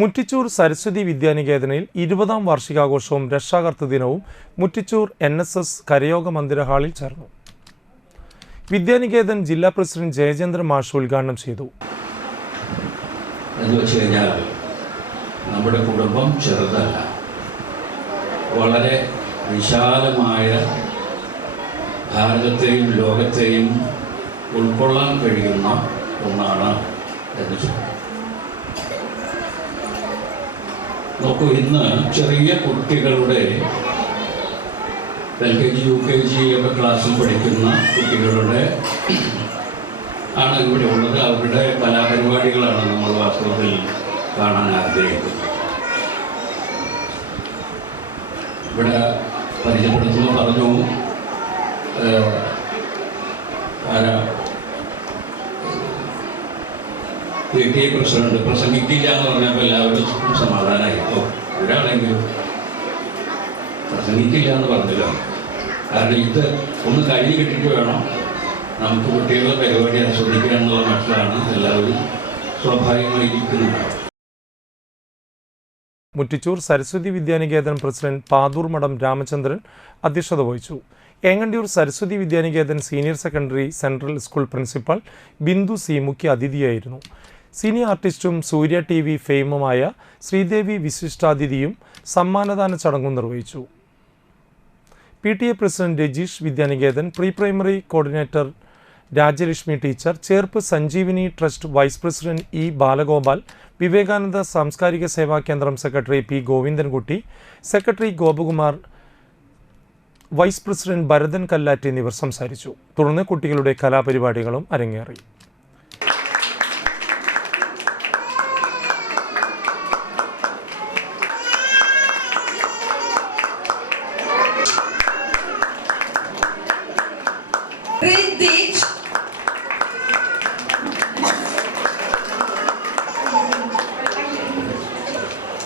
മുറ്റിച്ചൂർ സരസ്വതി വിദ്യാനികേതനയിൽ ഇരുപതാം വാർഷികാഘോഷവും രക്ഷാകർത്തൃ ദിനവും മുറ്റിച്ചൂർ എൻ എസ് എസ് കരയോഗ മന്ദിര ഹാളിൽ ചേർന്നു. വിദ്യാനികേതൻ ജില്ലാ പ്രസിഡന്റ് ജയചന്ദ്രൻ മാഷ് ഉദ്ഘാടനം ചെയ്തു. എന്ന് വെച്ച് നമ്മുടെ കുടുംബം ചെറുതല്ല. വളരെ വിശാലമായ ഭാരതത്തെയും ലോകത്തെയും ഉൾക്കൊള്ളാൻ കഴിയുന്ന ഒന്നാണ് എന്ന് നോക്കൂ ഇന്ന് ചെറിയ കുട്ടികളുടെ L K G U K G ഒക്കെ ക്ലാസ്സിൽ പഠിക്കുന്ന കുട്ടികളുടെ ആണ് ഇവിടെ ഉള്ളത്. അവരുടെ കലാപരിപാടികളാണ് നമ്മൾ വാസ്തവത്തിൽ കാണാൻ ആഗ്രഹിക്കുന്നത്. ഇവിടെ പരിചയപ്പെടുത്തുന്നു പറഞ്ഞു ആരാ പി പ്രശ്നമുണ്ട് പ്രസംഗിക്കില്ല എന്ന് പറഞ്ഞപ്പോൾ എല്ലാവരും സമാധാനമായി ഇപ്പോൾ ഒരാളെങ്കിലും പ്രസംഗിക്കില്ല എന്ന് പറഞ്ഞില്ല. കാരണം ഇത് ഒന്ന് കഴിഞ്ഞ് കിട്ടിയിട്ട് വേണം നമുക്ക് കുട്ടികളുടെ പരിപാടി ആസ്വദിക്കുക എന്നുള്ള മട്ടിലാണ് എല്ലാവരും സ്വാഭാവികമായി ഇരിക്കുന്നത് മുറ്റിച്ചൂർ സരസ്വതി വിദ്യാനികേതൻ പ്രസിഡന്റ് പാതൂർ മഠം രാമചന്ദ്രൻ അധ്യക്ഷത വഹിച്ചു. Engandiyur Saraswathi Vidyaniketan senior secondary central school principal Bindu C മുഖ്യ അതിഥിയായിരുന്നു സീനിയർ ആർട്ടിസ്റ്റും സൂര്യ ടി വി ഫെയിമുമായ ശ്രീദേവി വിശിഷ്ടാതിഥിയും സമ്മാനദാന ചടങ്ങും നിർവഹിച്ചു. P T A president Rajeesh Vidyaniketan pre primary coordinator Rajalakshmi teacher Cherpu Sanjeevini trust vice president E Balagopal Vivekananda സാംസ്കാരിക സേവാ കേന്ദ്രം secretary P Govindankutty secretary Gopakumar vice president Bharathan Kallatt എന്നിവർ സംസാരിച്ചു. തുടർന്ന് കുട്ടികളുടെ കലാപരിപാടികളും അരങ്ങേറി. Прийди